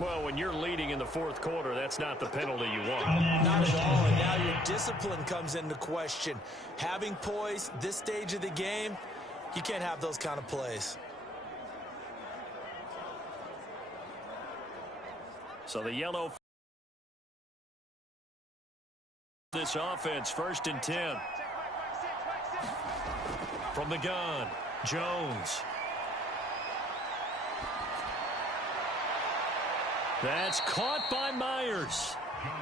Well, when you're leading in the fourth quarter, that's not the penalty you want. Not at all, and now your discipline comes into question. Having poise this stage of the game, you can't have those kind of plays. So the yellow. This offense, 1st and 10. From the gun, Jones. That's caught by Myers.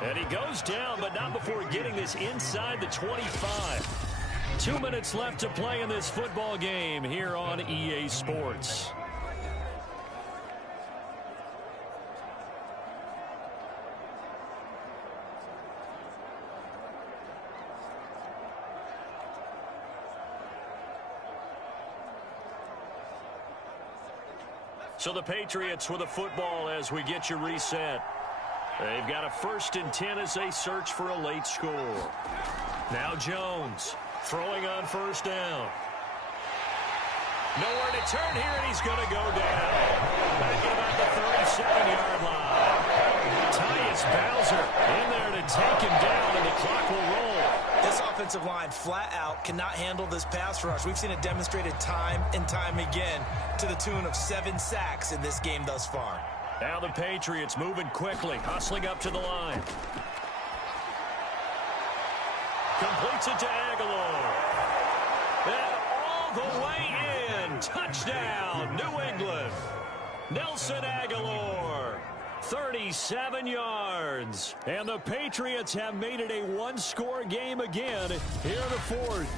And he goes down, but not before getting this inside the 25. 2 minutes left to play in this football game here on EA Sports. So the Patriots with a football as we get you reset. They've got a 1st and 10 as they search for a late score. Now Jones throwing on 1st down. Nowhere to turn here, and he's going to go down. Back at about the 37-yard line. Tyus Bowser in there to take him down, and the clock will roll. This offensive line flat out cannot handle this pass rush. We've seen it demonstrated time and time again to the tune of 7 sacks in this game thus far. Now the Patriots moving quickly, hustling up to the line. Completes it to Aguilar. And all the way in. Touchdown, New England. Nelson Aguilar. 37 yards. And the Patriots have made it a one-score game again here in the fourth.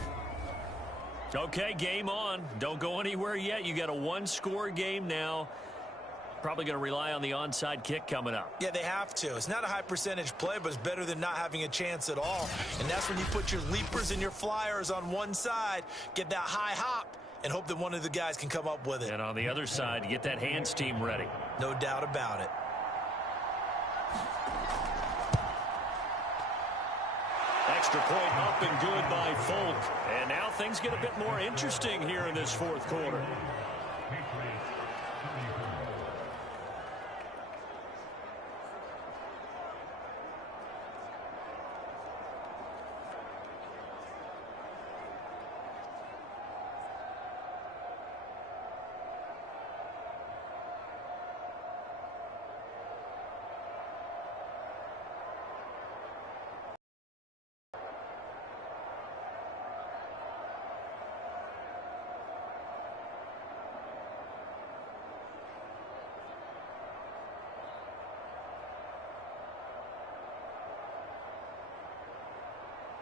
Okay, game on. Don't go anywhere yet. You got a one-score game now. Probably going to rely on the onside kick coming up. Yeah, they have to. It's not a high percentage play, but it's better than not having a chance at all. And that's when you put your leapers and your flyers on one side, get that high hop, and hope that one of the guys can come up with it. And on the other side, get that hands team ready. No doubt about it. Extra point up and good by Folk. And now things get a bit more interesting here in this fourth quarter.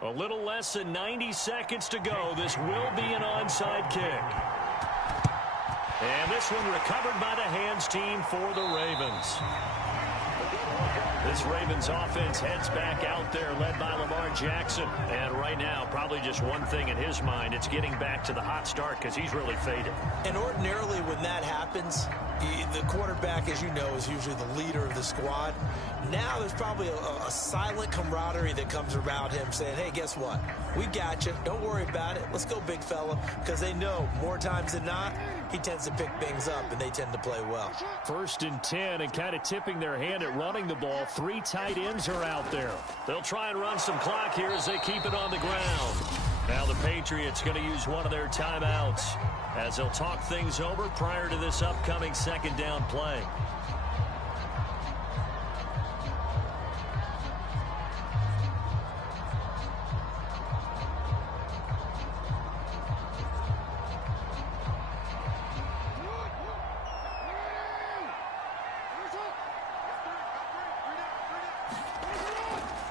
A little less than 90 seconds to go. This will be an onside kick. And this one recovered by the hands team for the Ravens. This Ravens offense heads back out there, led by Lamar Jackson. And right now, probably just one thing in his mind. It's getting back to the hot start because he's really faded. And ordinarily when that happens, the quarterback, as you know, is usually the leader of the squad. Now there's probably a silent camaraderie that comes around him saying, hey, guess what? We got you. Don't worry about it. Let's go, big fella. Because they know more times than not, he tends to pick things up, and they tend to play well. 1st and 10, and kind of tipping their hand at running the ball. 3 tight ends are out there. They'll try and run some clock here as they keep it on the ground. Now the Patriots going to use one of their timeouts as they'll talk things over prior to this upcoming 2nd down play.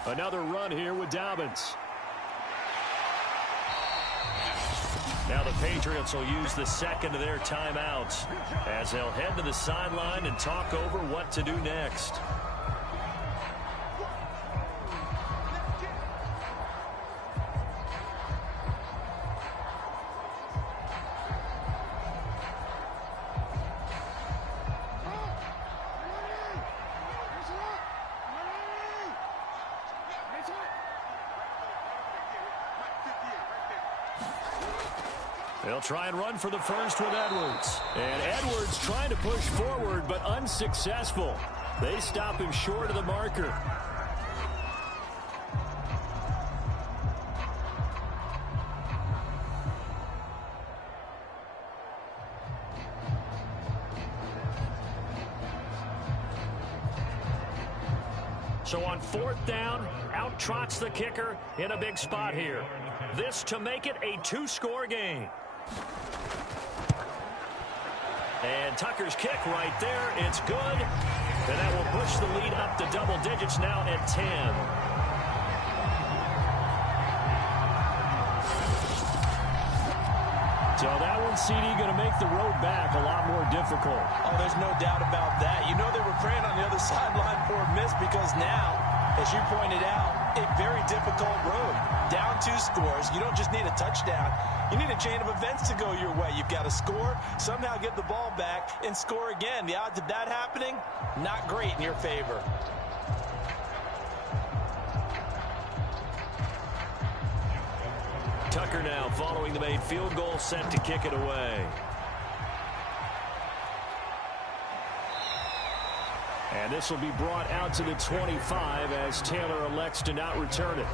Another run here with Dobbins. Now the Patriots will use the 2nd of their timeouts as they'll head to the sideline and talk over what to do next. They'll try and run for the first with Edwards. And Edwards trying to push forward, but unsuccessful. They stop him short of the marker. So on 4th down, out trots the kicker in a big spot here. This to make it a 2-score game. And Tucker's kick right there. It's good. And that will push the lead up to double digits now at 10. So that one, CD, going to make the road back a lot more difficult. Oh, there's no doubt about that. You know they were praying on the other sideline for a miss because now, as you pointed out, a very difficult road. Down 2 scores. You don't just need a touchdown. You need a chain of events to go your way. You've got to score, somehow get the ball back, and score again. The odds of that happening, not great in your favor. Tucker now following the made field goal, set to kick it away. And this will be brought out to the 25 as Taylor elects to not return it.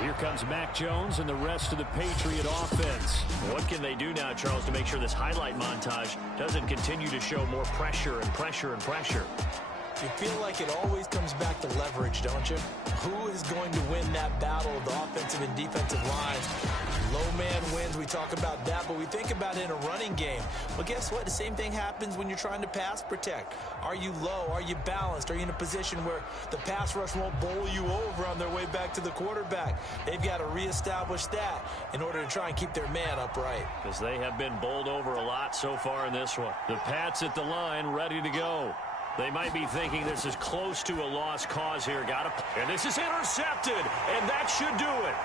Here comes Mac Jones and the rest of the Patriot offense. What can they do now, Charles, to make sure this highlight montage doesn't continue to show more pressure and pressure and pressure? You feel like it always comes back to leverage, don't you? Who is going to win that battle of the offensive and defensive lines? Low man wins. We talk about that, but we think about it in a running game. Well, guess what? The same thing happens when you're trying to pass protect. Are you low? Are you balanced? Are you in a position where the pass rush won't bowl you over on their way back to the quarterback? They've got to reestablish that in order to try and keep their man upright. Because they have been bowled over a lot so far in this one. The Pats at the line, ready to go. They might be thinking this is close to a lost cause here. And this is intercepted, and that should do it.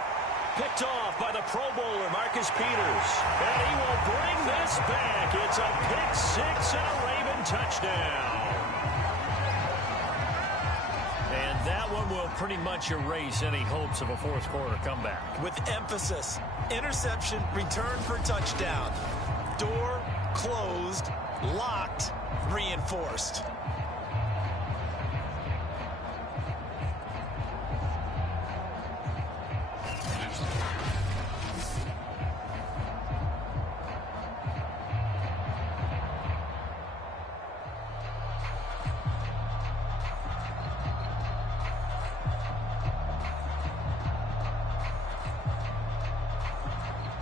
Picked off by the Pro Bowler, Marcus Peters. And he will bring this back. It's a pick 6 and a Raven touchdown. And that one will pretty much erase any hopes of a fourth quarter comeback. With emphasis, interception, return for touchdown. Door closed, locked, reinforced.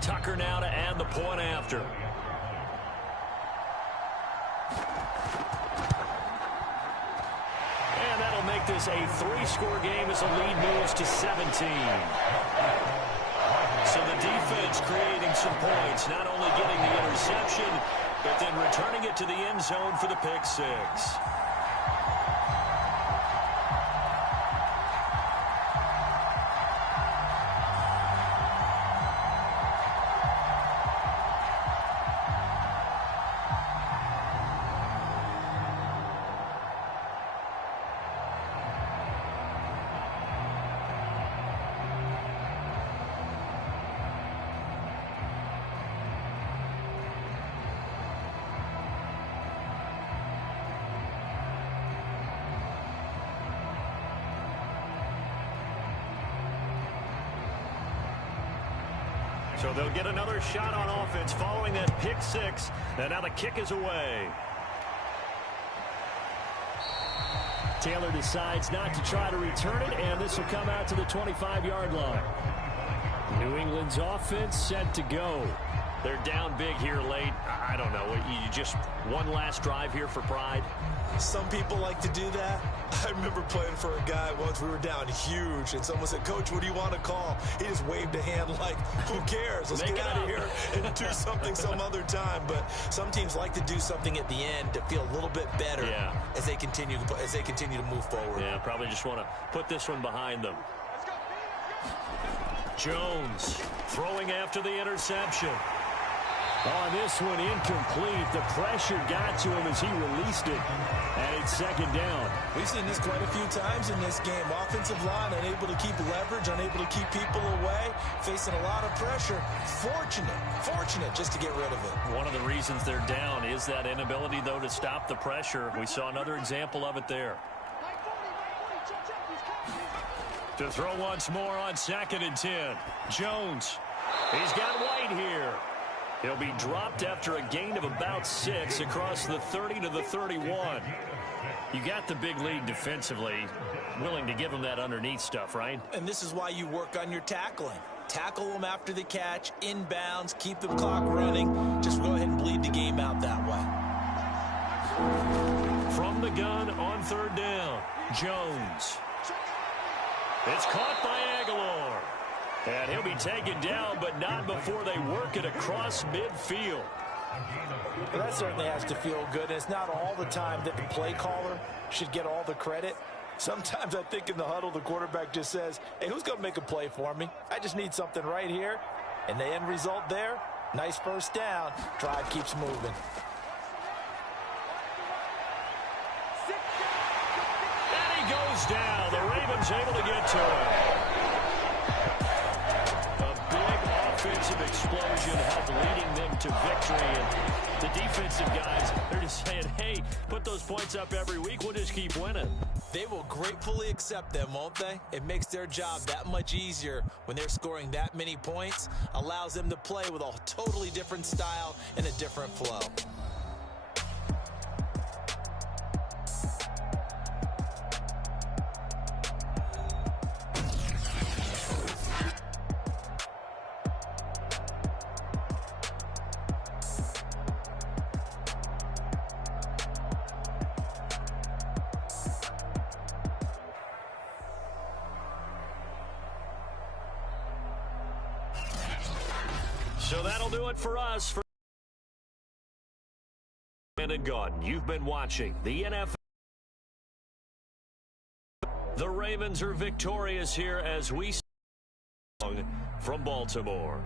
Tucker now to add the point after. And that'll make this a 3-score game as the lead moves to 17. So the defense creating some points, not only getting the interception, but then returning it to the end zone for the pick 6. So they'll get another shot on offense following that pick 6. And now the kick is away. Taylor decides not to try to return it, and this will come out to the 25-yard line. New England's offense set to go. They're down big here late. I don't know. You just one last drive here for pride? Some people like to do that. I remember playing for a guy once. We were down huge, and someone said, "Coach, what do you want to call?" He just waved a hand like, who cares? Let's get out of here and do something some other time. But some teams like to do something at the end to feel a little bit better as they continue to move forward. Yeah, probably just want to put this one behind them. Jones throwing after the interception. On this one, incomplete. The pressure got to him as he released it. And it's second down. We've seen this quite a few times in this game. Offensive line unable to keep leverage, unable to keep people away, facing a lot of pressure. Fortunate just to get rid of it. One of the reasons they're down is that inability, though, to stop the pressure. We saw another example of it there. To throw once more on 2nd and 10. Jones. He's got White here. He'll be dropped after a gain of about 6 across the 30 to the 31. You got the big lead defensively. Willing to give him that underneath stuff, right? And this is why you work on your tackling. Tackle them after the catch, inbounds, keep the clock running. Just go ahead and bleed the game out that way. From the gun on 3rd down, Jones. It's caught by Aguilar. And he'll be taken down, but not before they work it across midfield. Well, that certainly has to feel good. It's not all the time that the play caller should get all the credit. Sometimes I think in the huddle, the quarterback just says, hey, who's going to make a play for me? I just need something right here. And the end result there, nice first down. Drive keeps moving. And he goes down. The Ravens able to get to him. Offensive explosion helped leading them to victory, and the defensive guys, they're just saying, hey, put those points up every week, we'll just keep winning. They will gratefully accept them, won't they? It makes their job that much easier when they're scoring that many points, allows them to play with a totally different style and a different flow. So that'll do it for us. For and gone. You've been watching the NFL. The Ravens are victorious here as we from Baltimore.